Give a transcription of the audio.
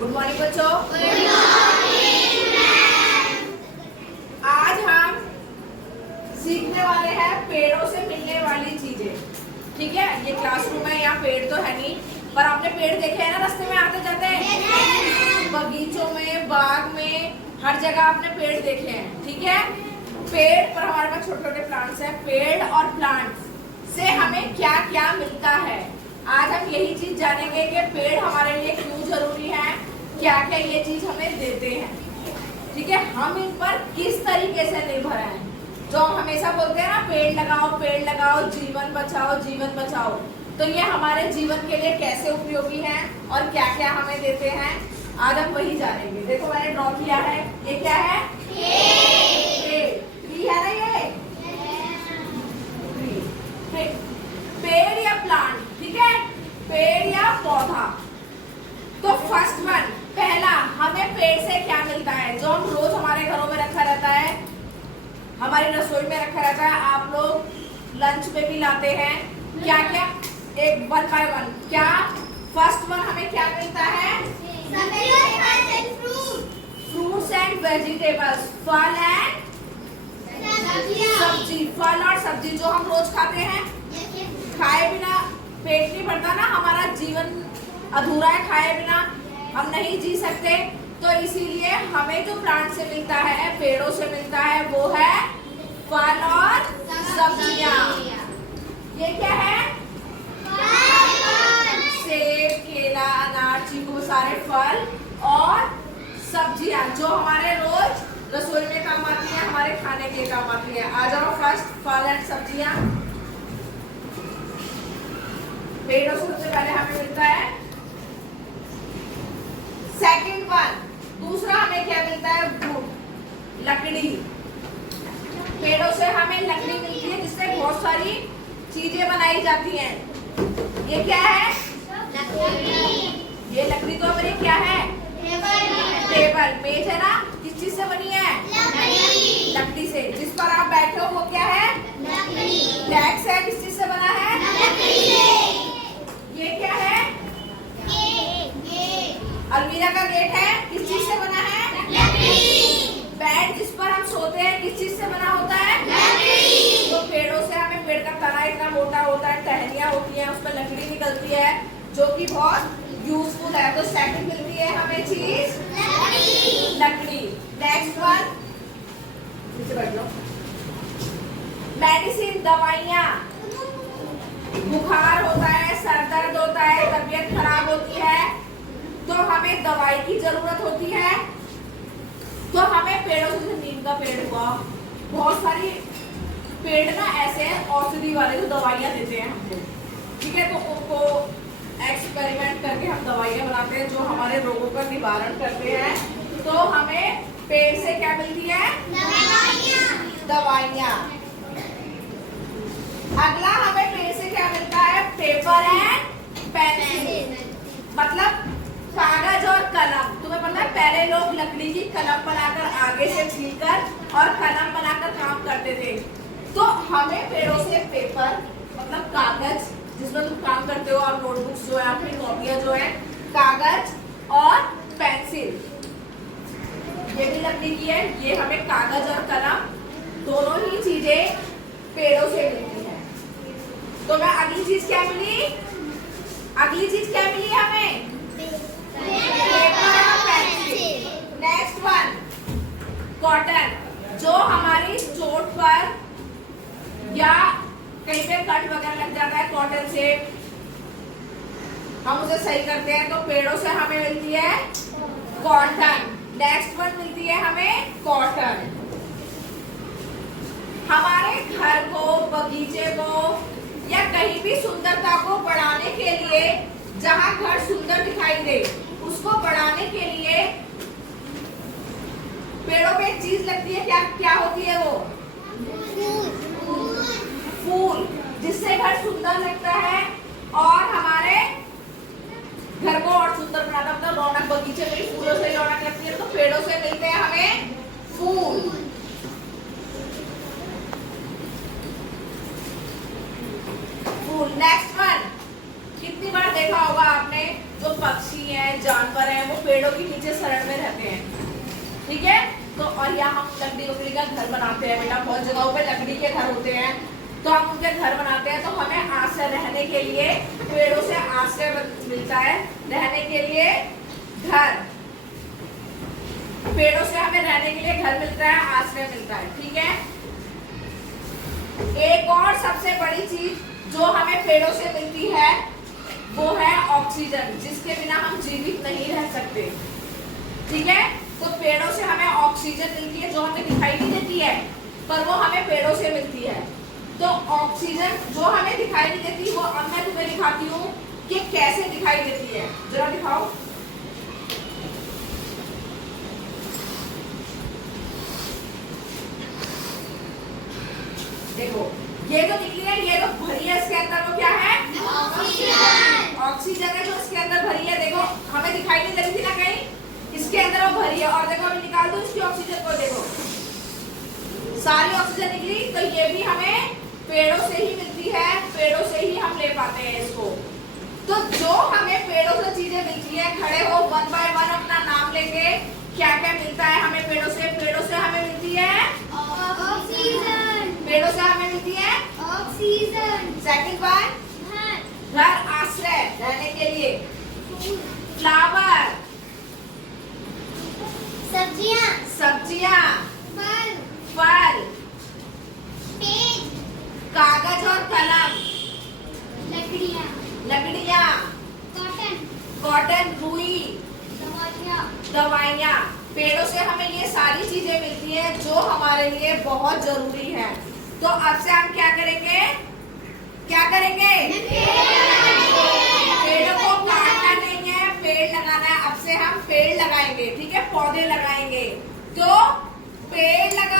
Good morning बच्चों। आज हम सीखने वाले हैं पेड़ों से मिलने वाली चीजें। ठीक है, ये क्लासरूम है, यहाँ पेड़ तो है नहीं, पर आपने पेड़ देखे हैं ना रास्ते में आते जाते, बगीचों में, बाग में, हर जगह आपने पेड़ देखे हैं। ठीक है, पेड़ पर हमारे पास छोटे छोटे प्लांट्स हैं। पेड़ और प्लांट्स से हमें क्या क्या मिलता है, आज हम यही चीज जानेंगे कि पेड़ हमारे लिए क्यों जरूरी है, क्या क्या ये चीज हमें देते हैं। ठीक है, हम इन पर किस तरीके से निर्भर हैं। जो हम हमेशा बोलते हैं ना, पेड़ लगाओ, जीवन बचाओ, जीवन बचाओ, तो ये हमारे जीवन के लिए कैसे उपयोगी हैं और क्या क्या हमें देते हैं, आज हम वही जानेंगे। देखो मैंने ड्रॉ किया है, ये क्या है? ट्री है ना ये? पेड़ या प्लांट, ठीक है, पेड़ या पौधा। तो फर्स्ट वन, पहला, हमें पेड़ से क्या मिलता है जो हम रोज हमारे घरों में रखा रहता है, हमारी रसोई में रखा रहता है, आप लोग लंच में भी लाते हैं। क्या क्या, एक वन बाय वन, क्या फर्स्ट वन हमें क्या मिलता है? फ्रूट्स एंड वेजिटेबल्स, फल एंड सब्जी। फल और सब्जी जो हम रोज खाते हैं, खाए बिना पेट नहीं भरता ना, हमारा जीवन अधूरा है, खाए बिना हम नहीं जी सकते। तो इसीलिए हमें जो प्लांट से मिलता है, पेड़ों से मिलता है, वो है फल और सब्जियां। ये क्या है? सेब, केला, अनार, चीकू, सारे फल और सब्जियां जो हमारे रोज रसोई में काम आती है, हमारे खाने के काम आती है। आ जाओ, फर्स्ट फल एंड सब्जियां। पेड़ों से सबसे पहले हमें मिलता है सेकंड वन, दूसरा हमें क्या मिलता है? वुड, लकड़ी। पेड़ों से हमें लकड़ी मिलती है जिससे बहुत सारी चीजें बनाई जाती हैं। ये क्या है? ये लकड़ी तो हमारी क्या है? टेबल, मेज है ना, किस चीज से बनी है? लकड़ी से। जिस पर आप बैठे हो वो क्या है? डेस्क है, किस चीज से बना है? ये क्या है? अलमीरा का गेट है, किस चीज से बना है? बेड जिस पर हम सोते हैं, किस चीज से बना होता है? तो पेड़ों से हमें, पेड़ का तना इतना मोटा होता है, टहनियां होती हैं, उस पर लकड़ी निकलती है जो कि बहुत यूजफुल है। तो सेकंड मिलती है हमें चीज लकड़ी। नेक्स्ट वन, मेडिसिन, दवाइयाँ। बुखार होता है, सर दर्द होता है, तबीयत खराब होती है, तो हमें दवाई की जरूरत होती है। तो हमें पेड़ों से, नीम का पेड़ हुआ, बहुत सारी पेड़ ना ऐसे हैं औषधि वाले जो दवाइयाँ देते हैं हमको। ठीक है, तो उनको एक्सपेरिमेंट करके हम दवाइयाँ बनाते हैं जो हमारे रोगों का निवारण करते हैं। तो हमें पेड़ से क्या मिलती है? दवाइयाँ। अगला हमें पेड़ से क्या मिलता है? पेपर एंड पेंसिल, मतलब कागज और कलम। तुम्हें पता है पहले लोग लकड़ी की कलम बनाकर, आगे से छीलकर और कलम बनाकर काम करते थे। तो हमें पेड़ों से पेपर, मतलब कागज जिसमें तुम काम करते हो, आप नोटबुक्स जो है, अपनी कॉपियां जो है, कागज और पेंसिल, ये भी लकड़ी की है। ये हमें कागज और कलम दोनों ही चीजें पेड़ों से मिलती है। तो मैं अगली चीज क्या मिली? अगली चीज क्या मिली हमें? पेपर और पेंसिल। नेक्स्ट वन, कॉटन, जो हमारी चोट पर या कहीं पे कट वगैरह लग जाता है, कॉटन से हम उसे सही करते हैं, तो पेड़ों से हमें मिलती है कॉटन। नेक्स्ट वन मिलती है हमें कॉटन। हमारे घर को, बगीचे को या कहीं भी सुंदरता को बढ़ाने के लिए, जहाँ घर सुंदर दिखाई दे उसको बढ़ाने के लिए पेड़ों पे एक चीज लगती है। क्या क्या होती है वो? फूल, जिससे घर सुंदर लगता है और हमारे घर को और सुंदर बनाता है। मतलब रौनक, बगीचे में फूलों से रौनक लगती है, तो पेड़ों से मिलते हैं हमें फूल। नेक्स्ट वन, कितनी बार देखा होगा आपने, जो पक्षी हैं, जानवर हैं, वो पेड़ों के नीचे शरण में रहते हैं, ठीक है। तो और यहाँ हम लकड़ी वकड़ी का घर बनाते हैं बेटा, बहुत जगहों पे लकड़ी के घर होते हैं, तो हम उनके घर बनाते हैं। तो हमें आश्रय रहने के लिए पेड़ों से आश्रय मिलता है, रहने के लिए घर, पेड़ों से हमें रहने के लिए घर मिलता है, आश्रय मिलता है, ठीक है। एक और सबसे बड़ी चीज जो हमें पेड़ों से मिलती है वो है ऑक्सीजन, जिसके बिना हम जीवित नहीं रह सकते, ठीक है। तो पेड़ों से हमें ऑक्सीजन मिलती है जो हमें दिखाई नहीं देती है, पर वो हमें पेड़ों से मिलती है। तो ऑक्सीजन जो हमें दिखाई नहीं देती वो अब मैं तुम्हें दिखाती हूँ कि कैसे दिखाई देती है, जरा दिखाओ। देखो ये जो निकली है, ये जो भरी है, इसके अंदर वो क्या है? ऑक्सीजन। ऑक्सीजन है जो इसके अंदर भरी है। देखो हमें दिखाई नहीं दे रही थी ना कहीं, इसके अंदर वो भरी है। और देखो अभी निकाल दो इसकी ऑक्सीजन को, देखो सारी ऑक्सीजन निकली। तो ये भी हमें पेड़ों से ही मिलती है, पेड़ों से ही हम ले पाते हैं इसको। तो जो हमें पेड़ों से चीजें मिलती है, खड़े हो वन बाय वन अपना नाम लेके, क्या क्या मिलता है हमें पेड़ों से? पेड़ों से हमें मिलती है ऑक्सीजन, पेड़ों से हमें मिलती है ऑक्सीजन। सेकंड वन घर, आश्रय रहने के लिए, फ्लावर सब्जियां, सब्जियां, फल, फल, पेज, कागज और कलम, लकड़ियां, लकड़ियां, कॉटन, कॉटन, रुई, दवाइयां। दवाइयाँ। पेड़ों से हमें ये सारी चीजें मिलती हैं जो हमारे लिए बहुत जरूरी है। तो अब से हम क्या करेंगे? क्या करेंगे? पेड़ों को काटना नहीं है, पेड़ लगाना है। अब से हम पेड़ लगाएंगे, ठीक है, पौधे लगाएंगे। तो पेड़ लगा